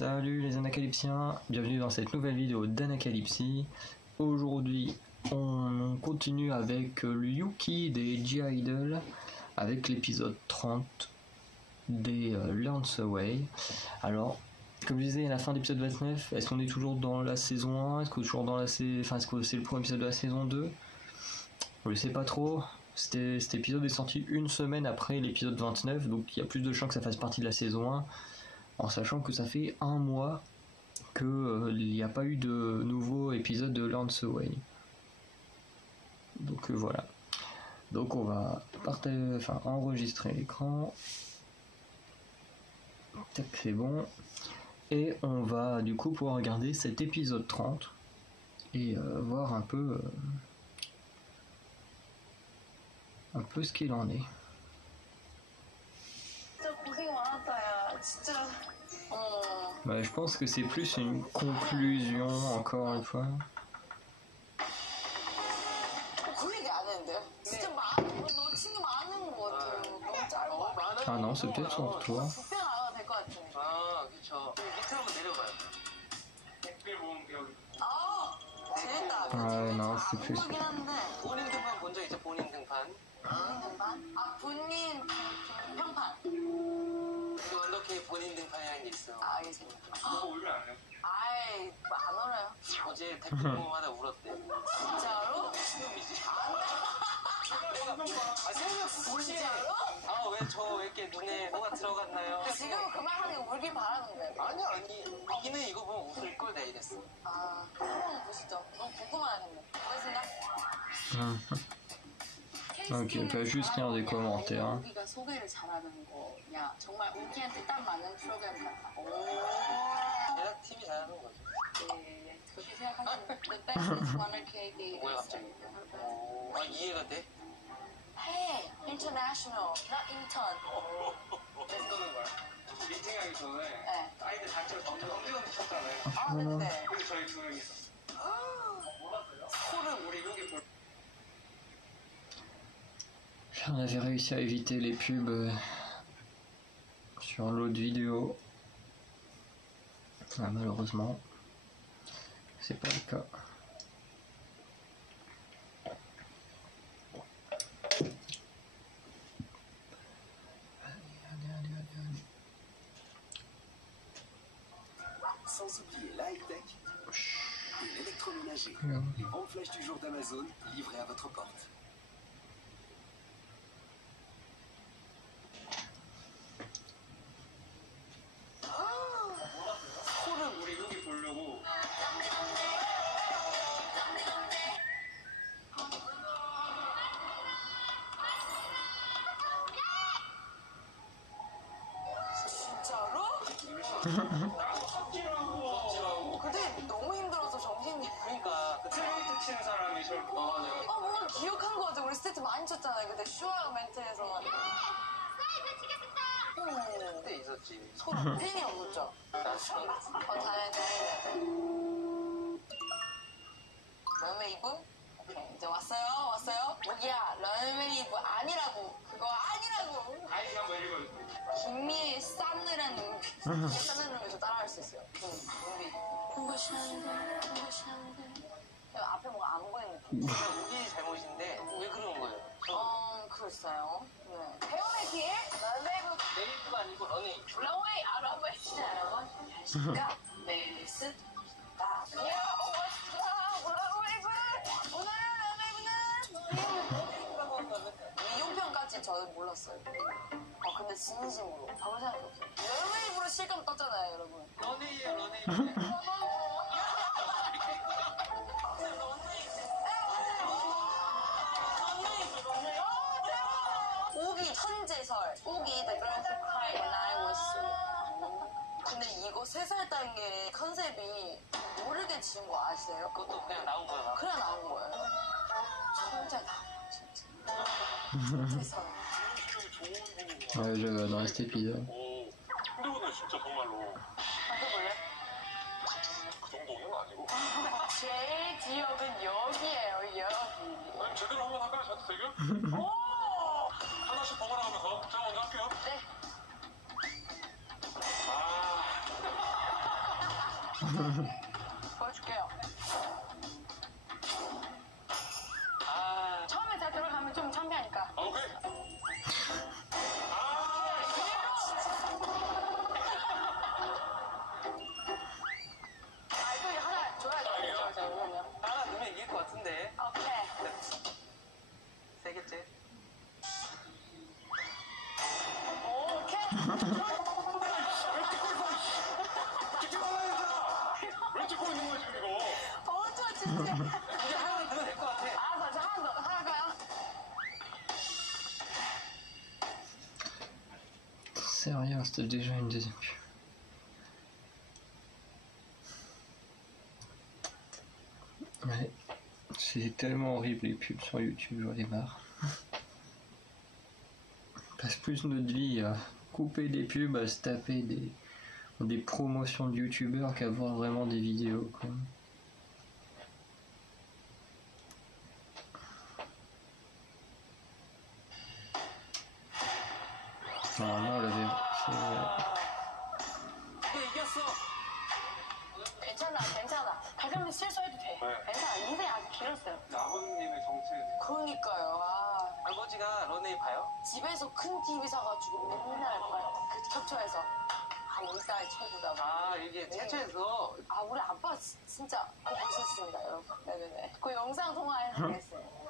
Salut les Anacalypsiens, bienvenue dans cette nouvelle vidéo d'Anacalypsie. Aujourd'hui on continue avec Yuki des G-Idol avec l'épisode 30 des Learns Away. Alors comme je disais à la fin de l'épisode 29, est-ce qu'on est toujours dans la saison 1? Est-ce que est-ce que c'est le premier épisode de la saison 2? Je sais pas trop. Cet épisode est sorti une semaine après l'épisode 29, donc il y a plus de chances que ça fasse partie de la saison 1, en sachant que ça fait un mois qu'il n'y a pas eu de nouveau épisode de Learns Away. Donc voilà. Donc on va enregistrer l'écran. Tac, c'est bon. Et on va du coup pouvoir regarder cet épisode 30 et voir un peu ce qu'il en est. Bah, je pense que c'est plus une conclusion, encore une fois. Ah non, c'est peut-être son tour. Ouais, non, c'est plus... 완벽히 본인 등판이라는 게 있어요. 알겠습니다. 울면 안 해요? 아이, 안 울어요. 어제 댓글 보고마다 울었대. 진짜로? 미친놈이지. 새벽 진짜로? 왜 이렇게 눈에 뭐가 들어갔나요? 지금 그 말 하는 게 울길 바라는데. 아니. 이는 이거 보면 웃을 걸 내가 이랬어. 한번 보시죠. 너무 궁금하겠네. 보겠습니다. Ok, pas juste lire des commentaires. 우기가 소개를 잘하는 거야. 정말 우기한테 딱 맞는 프로그램 같다. 제작팀이 잘하는 거죠. 네, 그렇게 생각하시면 The best is 100K day. 뭐야 갑자기? 이해가 돼? 해! International, not intern. 했던 거야. 미팅하기 전에 아이들 단체로 정지원이 쳤잖아요. 네네. 근데 저희 두 명이 있었어. 몰랐어요? 소름 우리 여기 볼. On avait réussi à éviter les pubs sur l'autre vidéo. Ah, malheureusement, c'est pas le cas. Sans oublier la high-tech et l'électroménager. Les bons flashs du jour d'Amazon livrés à votre porte. 우리 여기 보려고. 진짜로? 근데 너무 힘들어서 정신이. 그러니까 트로트 치는 사람이 저를 뭔가 기억한 거 같아. 우리 스태트 많이 쳤잖아요. 그때 슈아 멘트에서. 그때 있었지. 소름. 팬이 없었죠? 다행이네. 런웨이브? 오케이, 이제 왔어요? 여기야, 런웨이브 아니라고. 그거 아니라고. 아니, 한번 읽어요. 김미의 싸늘한 눈빛. 싸늘한 눈빛 저 따라할 수 있어요. 눈빛. 앞에 뭐가 안 보이는 느낌. 우리 잘못인데 왜 그러는 거예요? 그랬어요. 네. 태연의 길? 런웨이브. 웨이브가 아니고 런웨이. 런웨이. 진짜 여러분. 안녕하십니까. 멜리스. 이용편까지 저는 몰랐어요. 근데 진심으로 바로 생각해봤어요. 런웨이브로 실감 떴잖아요, 여러분. 런웨이브. 오기 천재설. 오기 The Girl Who Cried When I Was Three. 근데 이거 3살 딴 게 컨셉이 모르게 지은 거 아시세요? 그것도 그냥 나온 거야. 그냥 나온 거예요. 천재다, 진짜. 천재설. Ouais, je vais dans cet épisode. 근데 진짜 정말로. 해볼래? 그 정도는 아니고. 제 지역은 여기예요, 여기. 아니, 제대로 한번 할까요, 저한테 대결? 오! 하나씩 번갈아가면서 제가 먼저 할게요. 네. 보여줄게요. 처음에 다 들어가면 좀 창피하니까. 오케이. 이거 하나 줘야죠. 그러면. 하나 넣으면 이길 것 같은데. 오케이. 세 개째. 오케이. 왜 찍고 있는 거야 지금 이거? 좋아, 진짜. 이제 하나 넣으면 될 것 같아. 알았어, 저 하나 더, 하나 할까요? C'est rien, c'était déjà une deuxième pub. Ouais, c'est tellement horrible les pubs sur YouTube, j'en ai marre. On passe plus notre vie à couper des pubs, à se taper des promotions de youtubeurs qu'à voir vraiment des vidéos, quoi. Normalement, on l'avait. 이게 이겼어. 괜찮아. 가끔 실수해도 돼. 네. 괜찮아. 인생이 아직 길었어요. 아버님의 정체는 그러니까요. 아버지가 런웨이 봐요? 집에서 큰 TV 사가지고 맨날 그 겹쳐해서 우리 딸 최고다. 이게 최초에서 우리 아빠 진짜 그거 보셨습니다, 여러분. 네네네. 그 영상 통화해드리겠어요.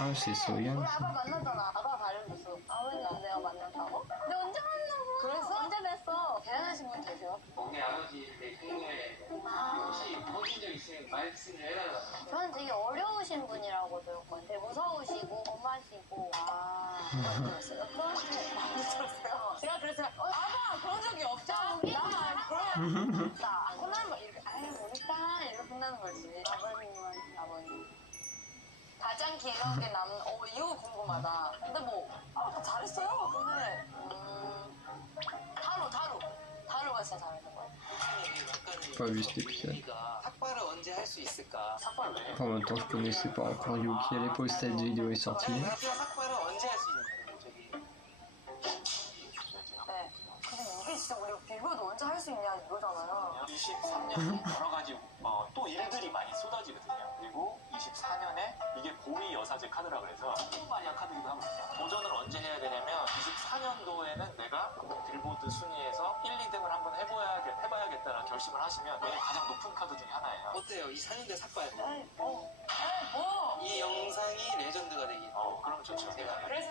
Ah, c'est Soyeon. 우리 아빠 만났잖아. 아빠 발음됐어. 아버님 내가 만났다고? 근데 언제 만나고? 그래서? 언제 냈어? 대단하신 분 계세요? 우리 아버지 생일에 혹시 보신 적 있으면 말씀을 해달라고. 저는 되게 어려우신 분이라고 들었거든요. 되게 무서우시고 엄하시고 많이 들었어요? 많이 들었어요. 제가 그래서 아빠 그런 적이 없죠? 나 그런 혼나는 거 이렇게 우리 딸 이렇게 혼나는 거지. 아버님. 가장 기억에 남는 이거 궁금하다. 근데 다 잘했어요. 근데 타로가 진짜 잘했던 것 같아. Pas vu cet épisode. 삭발을 언제 할 수 있을까? 삭발 왜? En même temps, je connaissais pas encore Yuki à l'époque où cette vidéo est sortie. 삭발을 언제 할 수 있는 거예요? 네. 근데 이게 진짜 우리 빌보드 언제 할 수 있냐 이거잖아요. 23년에 여러 가지 또 일들이 많이 쏟아지거든요. 그리고 24년에 이게 고위 여사제 카드라 그래서 마니아 카드기도 하거든요. 도전을 언제 해야 되냐면 24년도에는 내가 빌보드 순위에서 1, 2등을 한번 해봐야겠다는 결심을 하시면 이게 가장 높은 카드 중에 하나예요. 어때요? 이 4년대 삭발. 뭐? 이 영상이 레전드가 되기. 그러면 좋죠. 제가 그래서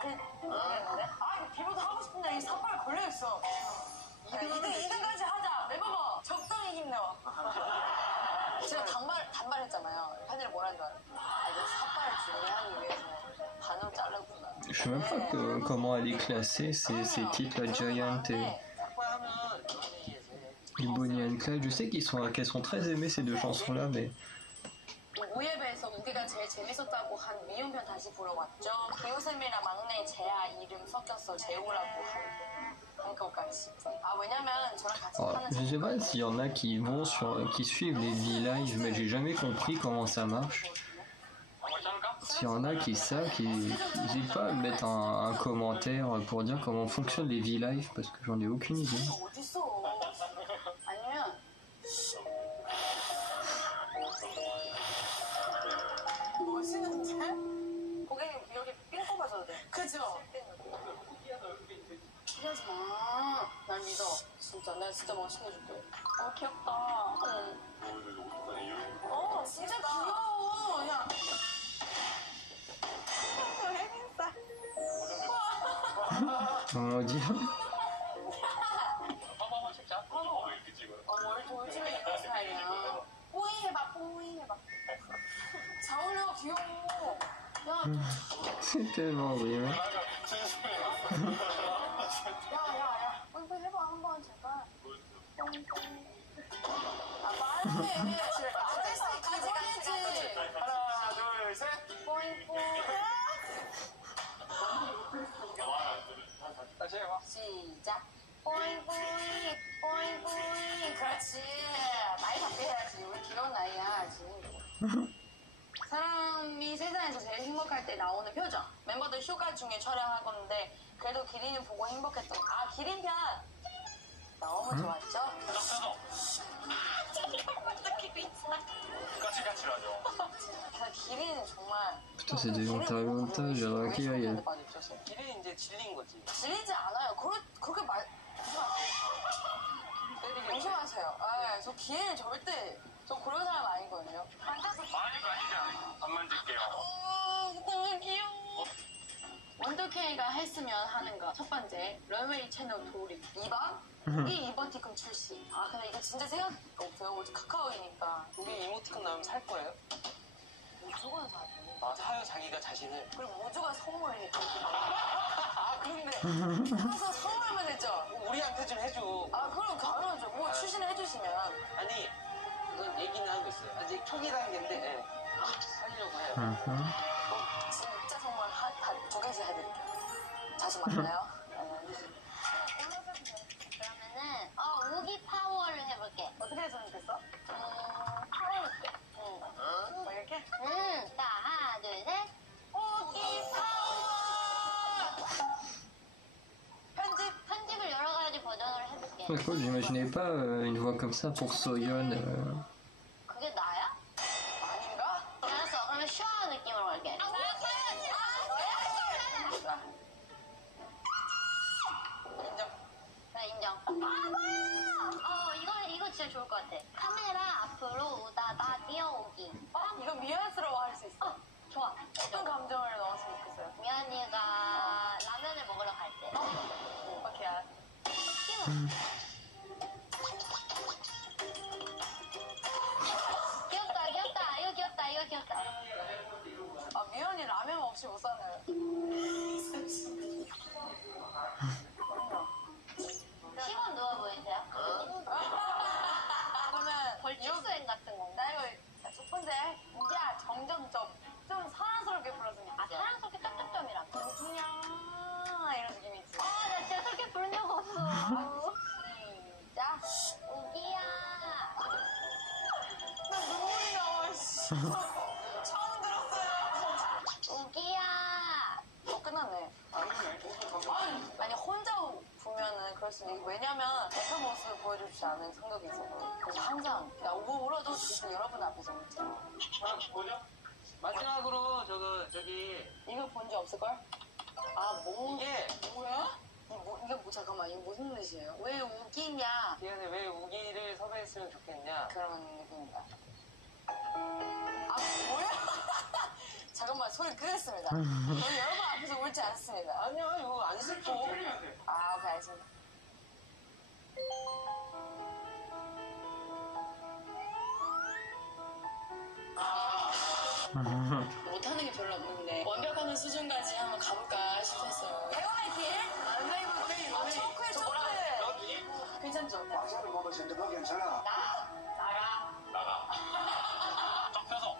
그랬는데? 이거 빌보드 하고 싶은데 이 삭발 걸려있어. 2등까지 하자. 매버버 적당히 힘내워. 제가 단발했잖아요. 팬들이 뭐라는 줄 알아요? 이거 삭발을 준비하기 위해서 반으로 잘랐구나. Je sais même pas comment elle est classée, ces titres, la Giant et 삭발하면 런웨이에서 Bonnie and Clyde. Je sais qu'elles sont très aimées ces deux chansons-là, mais 오예배에서 우리가 제일 재밌었다고 한 미용편 다시 보러 왔죠. 기호쌤이랑 막내 재아 이름 섞였어. 재호라고 한 것같이. 왜냐면 저랑 같이 alors, 하는 je sais pas s'il y en a qui suivent les V-Live, mais j'ai jamais compris comment ça marche. S'il y en a qui savent, n'hésitent pas à mettre un commentaire pour dire comment fonctionnent les V-Live, parce que j'en ai aucune idée. 어딨어? 아니면 멋있는데? 고객님 여기 삥 뽑아줘도 돼. 그죠? 피하지 마. 날 믿어. 진짜 내가 진짜 멋있게 해줄게. 귀엽다. 진짜 귀여워. 야. 햇살. On dit. 머리 돌지면 이런 스타일이야. 뽀잉 해봐, 뽀잉 해봐. 잘 어울려, 귀여워. 야, C'est tellement horrible. 야. 뽀잉 해봐, 한번 제발. 뽀잉. 빨리 해. 아저씨까지 가야지. 하나, 둘, 셋. 뽀잉. 다시 해봐. 시작. 뽀잉. 그렇지. 나이 바뀌 해야지. 우리 귀여운 나이야, 아직. 사람이 세상에서 제일 행복할 때 나오는 표정. 멤버들 휴가 중에 촬영할 건데 그래도 기린이 보고 행복했던 기린편. 너무 좋았죠? 까칠까칠하죠. 기린은 정말 Putain, c'est des montages, j'aurais qui aille. 길이 이제 질린 거지. 질리지 않아요. 그렇게 조심하세요. 아, 저 기린은 절대 저 그런 사람 아니거든요. 앉아서 많이 가니자. 안 만질게요. 너무 귀여워. 원더케이가 했으면 하는 거 첫 번째 런웨이 채널 돌이 2번 우기 이모티콘 출시. 아 근데 이거 진짜 생각 없어요. 어제 카카오이니까 우리 이모티콘 나오면 살 거예요? 무조건 사죠. 아, 사요 자기가 자신을. 그리고 우주가 선물을 해줘. 아 그런데 그래서 선물만 했죠. 우리한테 좀 해줘. 아 그럼 가능하죠. 뭐 출신을 해주시면. 아니, 이건 얘기는 하고 있어요. 아직 초기 단계인데, 예. 살려고 해요. 진짜 선물 두 개씩 해드릴게요. 자주 만나요. 그러면은 우기 파워를 해볼게. 어떻게 생각했어? 파워할게. 뭐 이렇게? 자, 하나, 둘, 셋. 우기 파워! 편집을 여러 가지 버전으로 해볼게. Écoute, j'imaginais pas une voix comme ça pour Soyeon. 그게 나야? 아닌가? 알았어. 그러면 슈아 느낌으로 갈게. 인정. 그래, 인정. 이거 진짜 좋을 것 같아. 카메라 앞으로 우다다 뛰어오기. 이거 미안스러워 할 수 있어. 좋아. 어떤 감정을 넣었으면 좋겠어요? 미연이가 라면을 먹으러 갈 때. 오케이, 알았어. 귀엽다. 이거 귀엽다. 아, 미연이 라면 없이 못 사나요? 시원 누워 보이세요? 그러면 벌칙수행 같은 건가? 나 이거 첫 번째 야 정점점 좀 사랑스럽게 불렀으면 아, 좋겠어. 사랑스럽게 짝짝점이라. 그냥 이런 느낌이지. 나 진짜 그렇게 부른 적 없어. 시작. 우기야. 나 눈물이 나와. 씨. 처음 들었어요. 우기야. 끝났네. 아니 혼자 보면은 그럴 수 있는 게 왜냐면 예쁜 모습을 보여주지 않은 성격이 있어서 그래서 항상 나 울어도 진짜 여러분 앞에서 울잖아. 뭐죠? 마지막으로 저기 이거 본 적 없을걸? 아 이게 뭐야? 이게 뭐 잠깐만 이거 무슨 뜻이에요? 왜 우기냐 기현이 왜 우기를 섭외했으면 좋겠냐? 그런 느낌입니다. 아 뭐야? 잠깐만 소리 끄겠습니다. 저는 여러분 앞에서 울지 않습니다. 아니야, 이거 안 슬퍼. 아 오케이 알겠습니다. 못하는 게 별로 없는데 완벽하는 수준까지 한번 가볼까 싶었어요. 대화의 길? 아 초크해 초크해. 괜찮죠? 과자를 먹었는데 뭐 괜찮아? 나가. 쫙 펴서.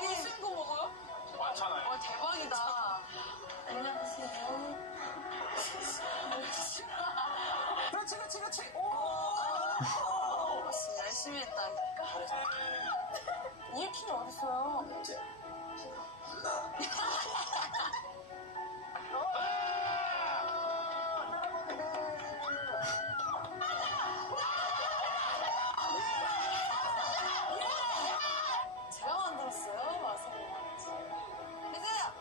이게 쓴 거 먹어요? 많잖아요. 와 대박이다. 안녕하세요. 그렇지. 오. 열심히 했다니까. 이해키는 어딨어요? 제가 만들었어요. 마세요. 해주세요.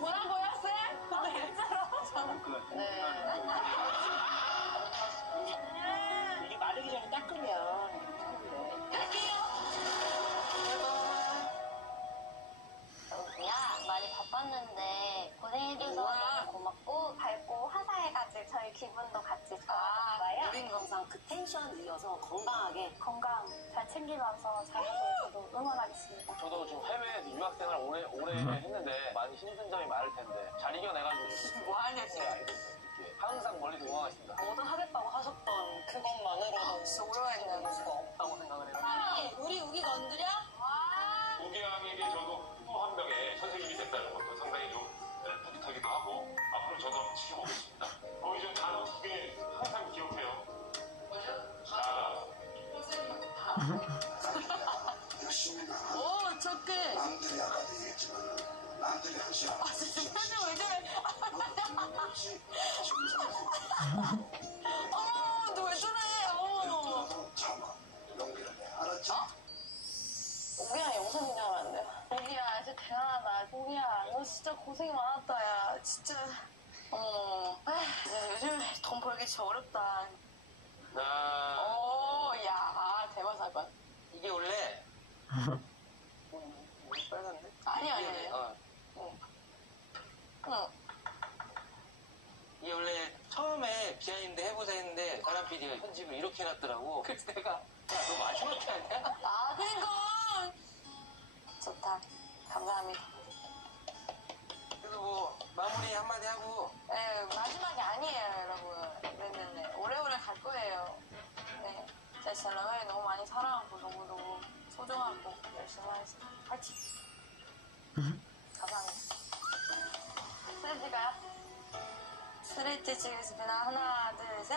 뭐라고요, 쌤? 네, 네. 이게 마르기 전에 닦으면. 우기야, 많이 바빴는데 고생해줘서 너무 고맙고 밝고 화사해가지고 저희 기분도 같이 좋아진 거예요. 유빈 영상 그 텐션 이어서 건강하게 건강 잘 챙기면서 잘 하고 있어도 응원하겠습니다. 저도 지금 해외 유학생활 오래 했는데 많이 힘든 점이 많을 텐데 잘 이겨내가지고 뭐 하냐지. 이렇게 항상 멀리 응원하겠습니다. 뭐든 하겠다고 하셨던 그것만으로도 진짜 오래했는 수가 없다고 생각을 해요. 우리 우기가 언제냐? 우기양에게 저도 또 한 명의 선생님이 됐다는 것도 상당히 좀 뿌듯하기도 하고 앞으로 저도 한번 지켜보겠습니다. 거기 좀 단 어떻게 항상 기억해요. 나가. 열심히 나. 오, 좋게. 남들이 아까도 얘기했지만 남들이 하지 않아. 진짜 표정 왜 저래? 그렇지. 고생이 많았다, 야. 진짜. 야, 요즘 돈 벌기 진짜 어렵다. 야, 대박 사건. 이게 원래 빨간데? 아니야. 이게 원래 처음에 비하인드 해보자 했는데 가람 PD가 편집을 이렇게 해놨더라고. 그래서 내가 야, 너 마지막에 아니야? 그니까. 좋다. 감사합니다. 그래서 뭐 마무리 한마디 하고. 마지막이 아니에요, 여러분. 네네네. 오래오래 갈 거예요. 네. 제 셀럽을 너무 많이 사랑하고 너무너무 소중하고 열심히 하겠습니다. 파이팅! 감사합니다. 스트레치가요? 스트레치 찍겠습니다. 하나, 둘, 셋!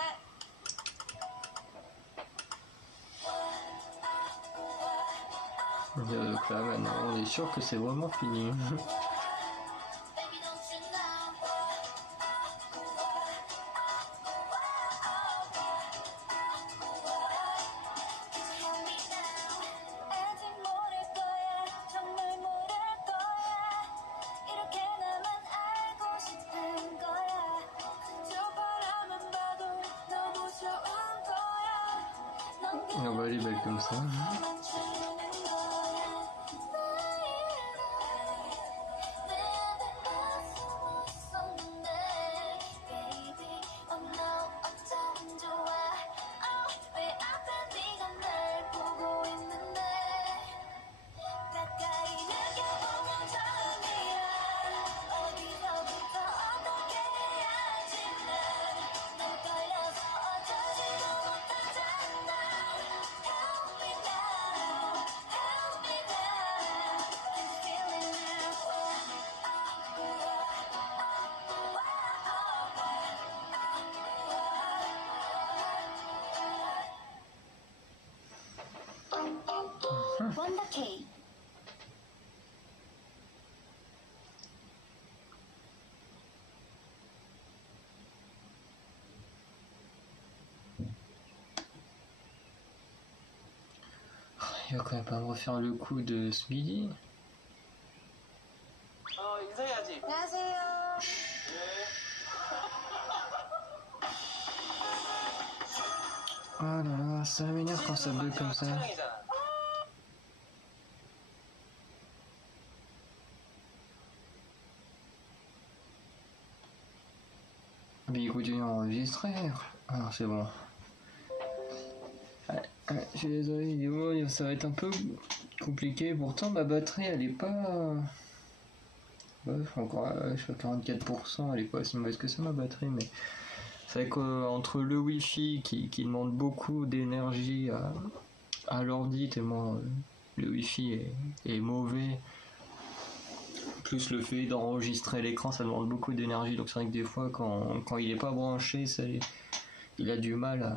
Donc là maintenant on est sûr que c'est vraiment fini. On va aller belle comme ça. Wonder Cake. Il va quand même pas me refaire le coup de ce midi. 인사해야지. 안녕하세요. Oh là là, ça m'énerve quand ça bug comme ça. 촬영이잖아. Mais il continue à enregistrer. Alors c'est bon. Je suis désolé, vidéo, ça va être un peu compliqué. Pourtant ma batterie elle est pas... Ouais, je suis à 44%, elle est pas si mauvaise que ça ma batterie, mais c'est vrai qu'entre le wifi qui demande beaucoup d'énergie à l'ordi tellement le wifi est mauvais, plus le fait d'enregistrer l'écran ça demande beaucoup d'énergie, donc c'est vrai que des fois quand il est pas branché il a du mal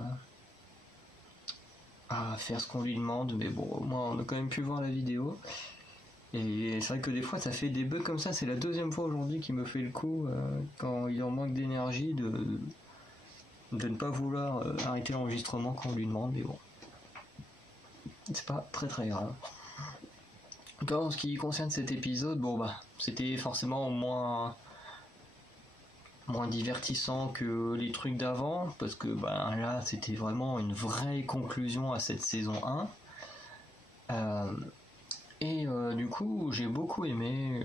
à faire ce qu'on lui demande, mais bon au moins on a quand même pu voir la vidéo. Et c'est vrai que des fois ça fait des bugs comme ça, c'est la deuxième fois aujourd'hui qui me fait le coup quand il en manque d'énergie de ne pas vouloir arrêter l'enregistrement quand on lui demande, mais bon, c'est pas très très grave. En ce qui concerne cet épisode, bon bah c'était forcément moins divertissant que les trucs d'avant, parce que bah là c'était vraiment une vraie conclusion à cette saison 1. Et du coup j'ai beaucoup aimé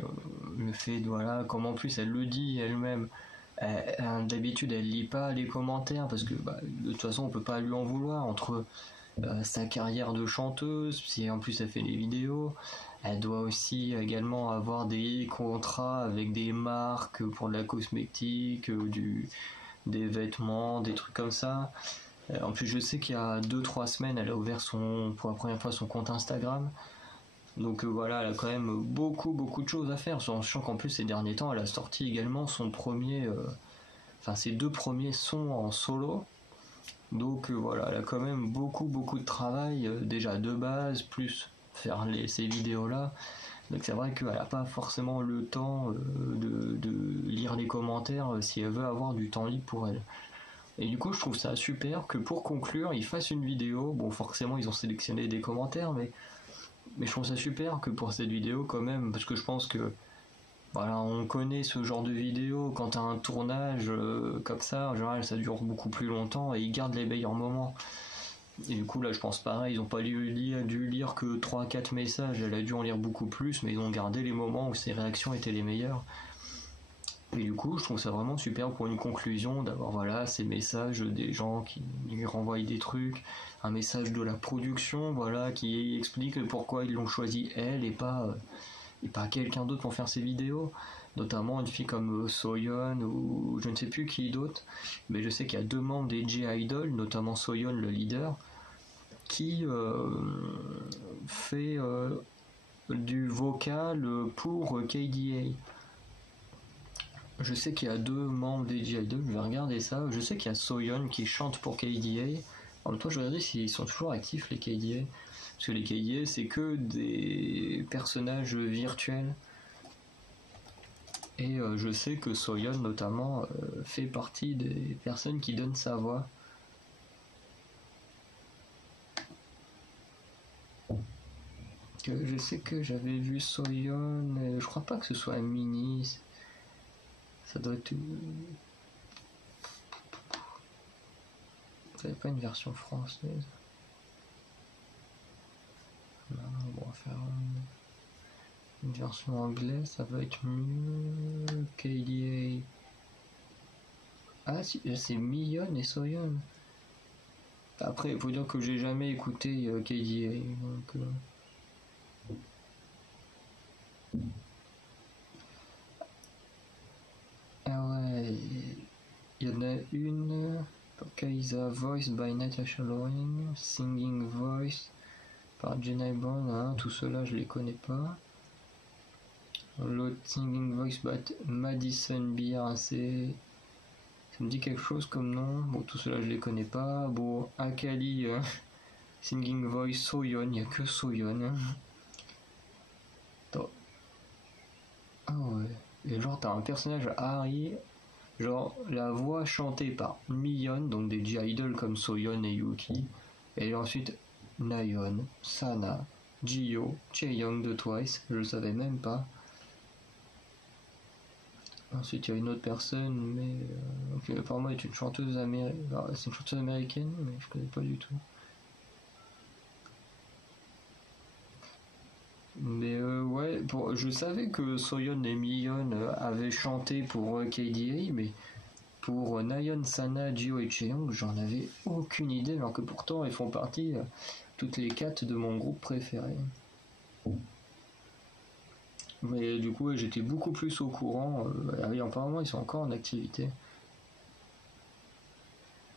le fait de, voilà, comme en plus elle le dit elle-même, d'habitude elle lit pas les commentaires parce que bah, de toute façon on peut pas lui en vouloir entre sa carrière de chanteuse, si en plus elle fait des vidéos, elle doit aussi également avoir des contrats avec des marques pour de la cosmétique, des vêtements, des trucs comme ça. En plus je sais qu'il y a 2-3 semaines elle a ouvert pour la première fois son compte Instagram. Donc voilà, elle a quand même beaucoup de choses à faire, sachant qu'en plus ces derniers temps elle a sorti également ses 2 premiers sons en solo. Donc voilà, elle a quand même beaucoup de travail déjà de base, plus faire ces vidéos là. Donc c'est vrai qu'elle n'a pas forcément le temps de lire les commentaires si elle veut avoir du temps libre pour elle. Et du coup je trouve ça super que pour conclure ils fassent une vidéo. Bon forcément ils ont sélectionné des commentaires, mais je trouve ça super que pour cette vidéo quand même, parce que je pense que Voilà, on connaît ce genre de vidéo, quand t'as un tournage comme ça, en général ça dure beaucoup plus longtemps et ils gardent les meilleurs moments. Et du coup là je pense pareil, ils ont pas dû lire que 3-4 messages, elle a dû en lire beaucoup plus, mais ils ont gardé les moments où ses réactions étaient les meilleures. Et du coup je trouve ça vraiment super pour une conclusion d'avoir voilà ces messages des gens qui lui renvoient des trucs, un message de la production voilà qui explique pourquoi ils l'ont choisi elle et pas quelqu'un d'autre pour faire ses vidéos, notamment une fille comme Soyeon ou je ne sais plus qui d'autre, mais je sais qu'il y a 2 membres des J-Idol, notamment Soyeon le leader, qui fait du vocal pour KDA. Je sais qu'il y a 2 membres des J-Idol, je vais regarder ça, je sais qu'il y a Soyeon qui chante pour KDA, en même temps je vais regarder s'ils sont toujours actifs les KDA. Parce que les KDA c'est que des personnages virtuels. Et je sais que Soyeon notamment fait partie des personnes qui donnent sa voix. Je sais que j'avais vu Soyeon, je crois pas que ce soit un mini. Ça doit être... Ça n'avait pas une version française. Non, on va faire une version anglaise, ça va être mieux. KDA. Ah, si, c'est Miyeon et Soyeon. Après, il faut dire que j'ai jamais écouté KDA. Donc, ah ouais, il y en a une. Kaisa Voice by Natasha Lauren. Singing Voice par Jenai Bond, hein, tout cela je les connais pas. L'autre Singing Voice by Madison Beer, ça me dit quelque chose comme nom. Bon, tout cela je les connais pas. Bon, Akali Singing Voice Soyeon, il n'y a que Soyeon. Hein. Ah ouais. Et genre t'as un personnage Harry, genre la voix chantée par Miyeon, donc des J-Idol comme Soyeon et Yuki, et ensuite Nayeon, Sana, Jihyo, Chaeyoung de Twice, je le savais même pas. Ensuite il y a une autre personne, mais qui apparemment est une chanteuse américaine, c'est une chanteuse américaine, mais je connais pas du tout. Mais ouais, je savais que Soyeon et Miyeon avaient chanté pour KDA, mais pour Nayeon, Sana, Jihyo et Chaeyoung, j'en avais aucune idée, alors que pourtant ils font partie toutes les 4 de mon groupe préféré. Mais du coup, j'étais beaucoup plus au courant. Apparemment, ils sont encore en activité.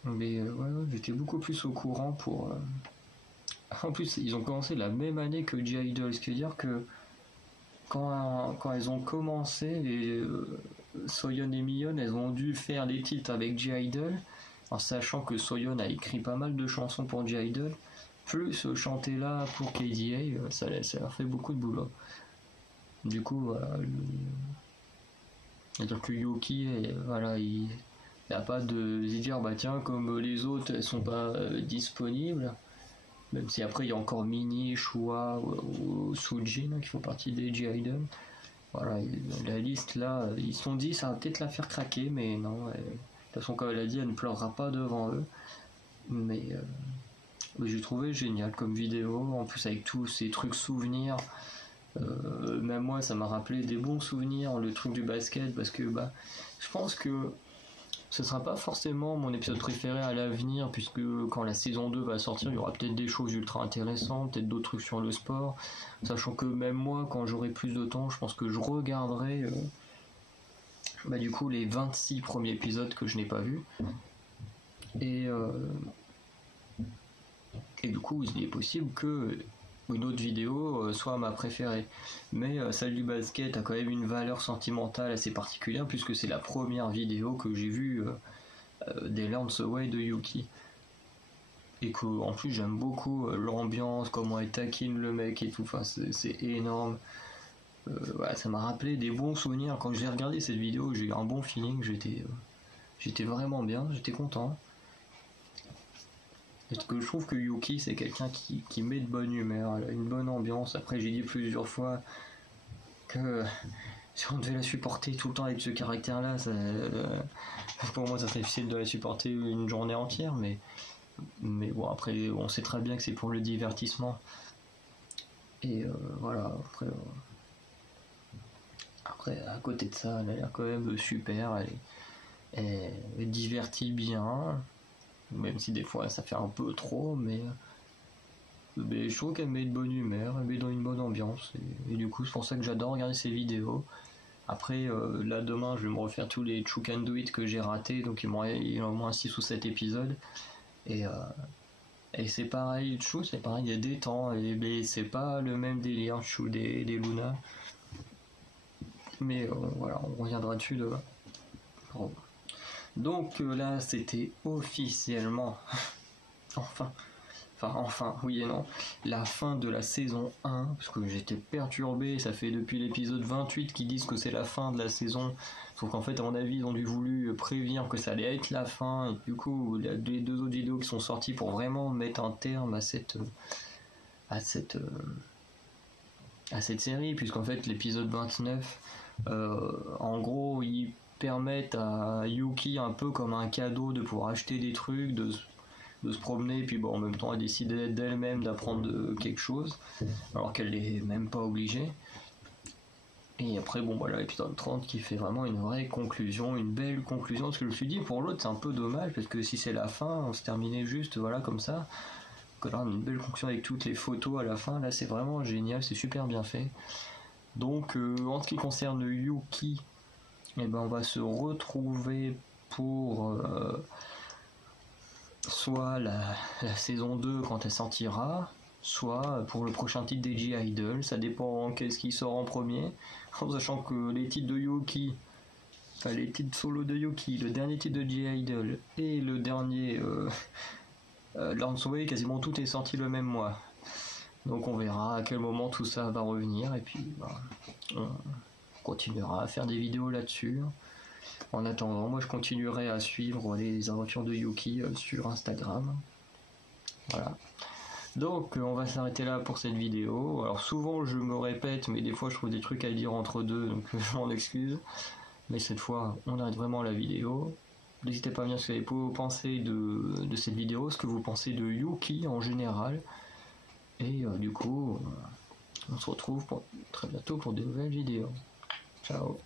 Mais ouais, j'étais beaucoup plus au courant pour. En plus, ils ont commencé la même année que J-Idol, ce qui veut dire que quand elles ont commencé, Soyeon et Miyeon, elles ont dû faire des titres avec J-Idol, en sachant que Soyeon a écrit pas mal de chansons pour J-Idol, plus chanter là pour KDA, ça leur fait beaucoup de boulot. Du coup, c'est-à-dire que Yuki, voilà, il n'y a pas de dire, bah tiens, comme les autres, elles sont pas disponibles. Même si après il y a encore Mini, Shua ou Sujin qui font partie des J-Idol. Voilà, la liste là, ils se sont dit ça va peut-être la faire craquer, mais non. De toute façon, comme elle a dit, elle ne pleurera pas devant eux. Mais j'ai trouvé génial comme vidéo, en plus avec tous ces trucs souvenirs. Même moi, ça m'a rappelé des bons souvenirs, le truc du basket, parce que je pense que ce sera pas forcément mon épisode préféré à l'avenir, puisque quand la saison 2 va sortir, il y aura peut-être des choses ultra intéressantes, peut-être d'autres trucs sur le sport, sachant que même moi, quand j'aurai plus de temps, je pense que je regarderai du coup les 26 premiers épisodes que je n'ai pas vus. Et du coup, il est possible que une autre vidéo soit ma préférée. Mais celle du basket a quand même une valeur sentimentale assez particulière, puisque c'est la première vidéo que j'ai vue des Learn the Way de Yuki. Et que en plus j'aime beaucoup l'ambiance, comment elle taquine le mec et tout, enfin c'est énorme. Voilà, ça m'a rappelé des bons souvenirs. Quand j'ai regardé cette vidéo, j'ai eu un bon feeling, j'étais vraiment bien, j'étais content. Parce que je trouve que Yuki c'est quelqu'un qui met de bonne humeur, elle a une bonne ambiance. Après j'ai dit plusieurs fois que si on devait la supporter tout le temps avec ce caractère-là, pour moi ça serait difficile de la supporter une journée entière, mais bon, après on sait très bien que c'est pour le divertissement. Et voilà, après à côté de ça, elle a l'air quand même super, elle divertit bien, même si des fois ça fait un peu trop, mais je trouve qu'elle met de bonne humeur, elle met dans une bonne ambiance, et du coup c'est pour ça que j'adore regarder ses vidéos. Après là demain je vais me refaire tous les Choo Can Do It que j'ai ratés, donc il y a au moins 6 ou 7 épisodes, et c'est pareil, Choo c'est pareil, il y a des temps, et c'est pas le même délire Choo des Luna, mais voilà, on reviendra dessus demain. Bon. Donc là c'était officiellement enfin, oui et non, la fin de la saison 1, parce que j'étais perturbé, ça fait depuis l'épisode 28 qu'ils disent que c'est la fin de la saison, sauf qu'en fait à mon avis ils ont dû voulu prévenir que ça allait être la fin, et du coup il y a les 2 autres vidéos qui sont sorties pour vraiment mettre un terme à cette série, puisqu'en fait l'épisode 29, en gros ils permettent à Yuki un peu comme un cadeau de pouvoir acheter des trucs, de se promener, et puis bon, en même temps elle décide d'elle-même d'apprendre quelque chose alors qu'elle n'est même pas obligée. Et après bon voilà, l'épisode 30 qui fait vraiment une vraie conclusion, une belle conclusion, parce que je me suis dit pour l'autre c'est un peu dommage, parce que si c'est la fin on se terminait juste voilà comme ça, que là on a une belle conclusion avec toutes les photos à la fin, là c'est vraiment génial, c'est super bien fait. Donc en ce qui concerne Yuki, et ben on va se retrouver pour soit la saison 2 quand elle sortira, soit pour le prochain titre des G-Idol, ça dépend qu'est-ce qui sort en premier, en sachant que les titres de Yuki, enfin les titres solo de Yuki, le dernier titre de G-Idol et le dernier Lance Way, quasiment tout est sorti le même mois. Donc on verra à quel moment tout ça va revenir, et puis on continuera à faire des vidéos là-dessus. En attendant, moi je continuerai à suivre les aventures de Yuki sur Instagram. Voilà. Donc on va s'arrêter là pour cette vidéo. Alors souvent je me répète, mais des fois je trouve des trucs à dire entre deux, donc je m'en excuse. Mais cette fois on arrête vraiment la vidéo. N'hésitez pas à me dire ce que vous pensez de cette vidéo, ce que vous pensez de Yuki en général. Et du coup, on se retrouve très bientôt pour de nouvelles vidéos. Ciao.